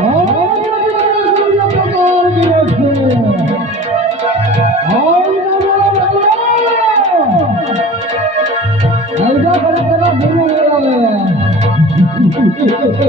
Oh, Mm-hmm.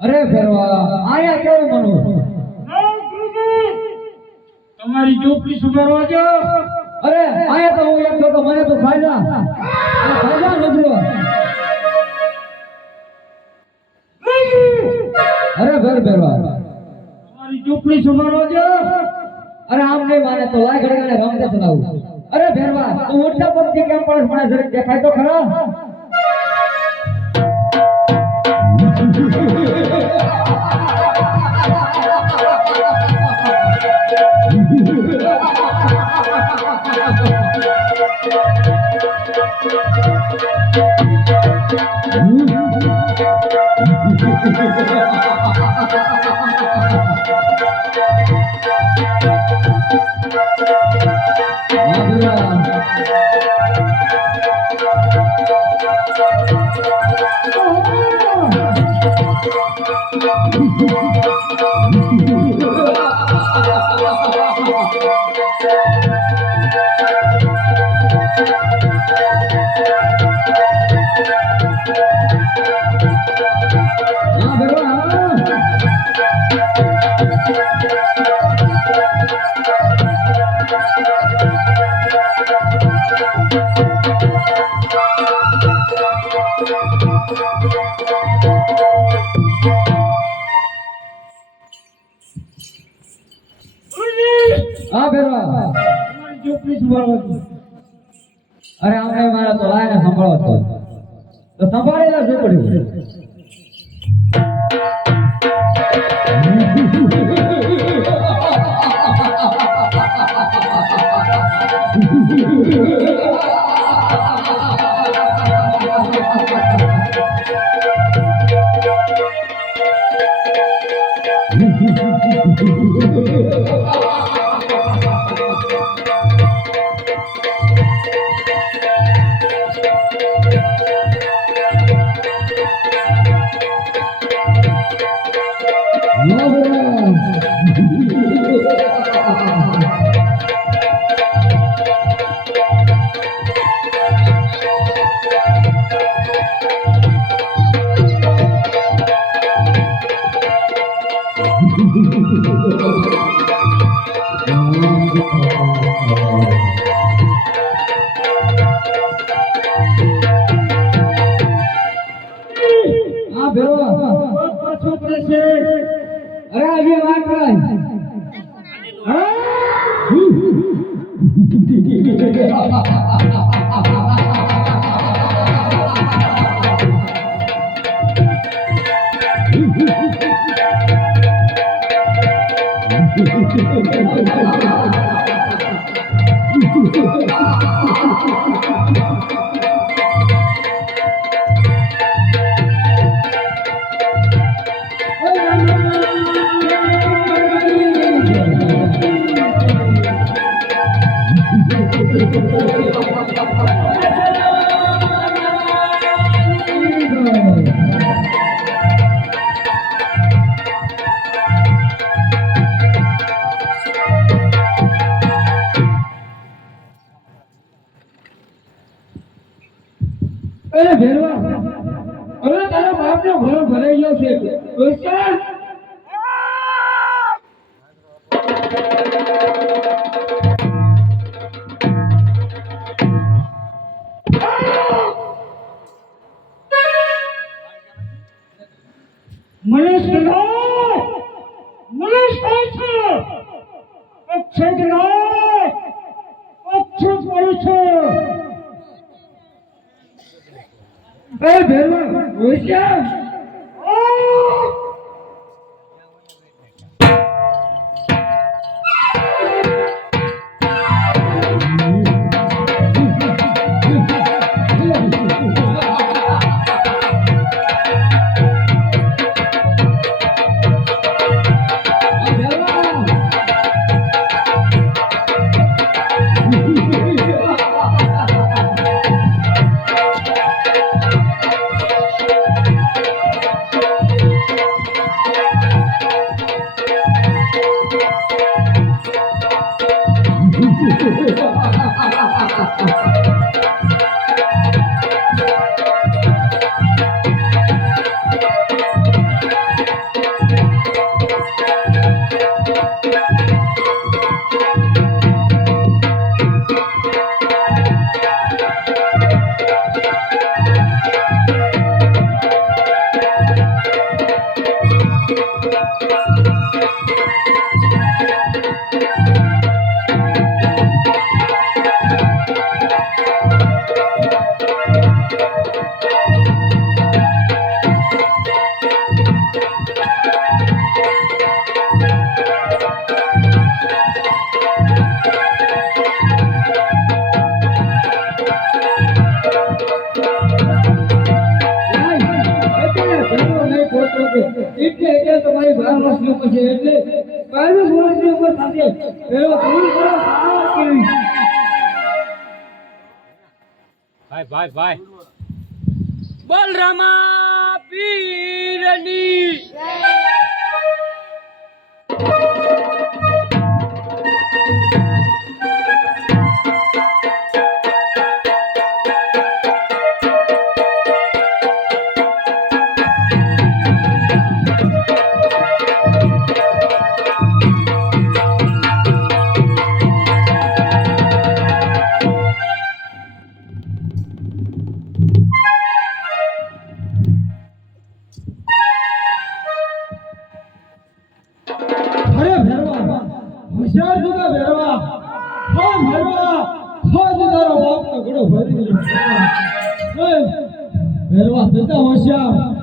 અરે આયા કેવું મનવું તમારી ચોપડી સુધારવા જાઓ. અરે આયા તો હું એમ તો મને તો ફાયદા. ફાયદા નજરો અરે ફેરવા તમારી ચોપડી સુધારવા જો અરે આમ નહીં માને તો લાય ઘડે રમતે સુનાવું. અરે ફેરવા તું ઓછા પગથી કેમ પડે? મને જરાક દેખાય તો ખરા. હા, Thank you. હા ભેરવા. ચોપડી અરે આમ મારા તો લાયને સંભાળો તો તો સંભાળેલા શું હા ha ha ha ha છે ભેરવા છે એટલે બાવીસ વર્ષની ઉપર સાથે એનો ગુરુ કરો સારા કેવી? ભાઈ ભાઈ ભાઈ. બલરામા પીરની 等我一下。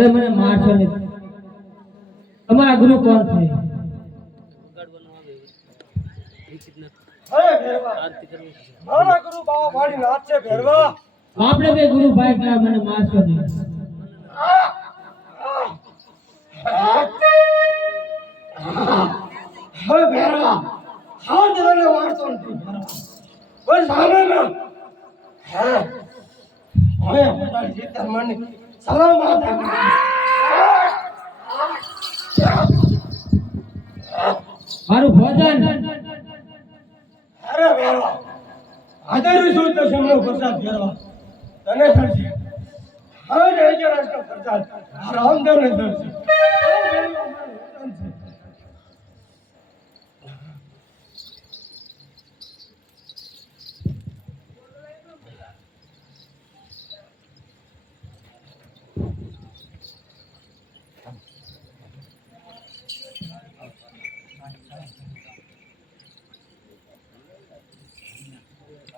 અરે મને મારશો ને તમારા ગુરુ કોણ છે આપણે બે ગુરુ ભાઈ કયા મને મારશો નહીં હવે ભેરવા હા તને વાળતો નથી બસ ના. હવે બધા જીતર મને સલામ મારું ભોજન. અરે ભેરવા હાજરી શું તો શમનો પ્રસાદ ભેરવા તને થશે. હવે જય રાષ્ટ્ર પ્રસાદ. રામદેવને થશે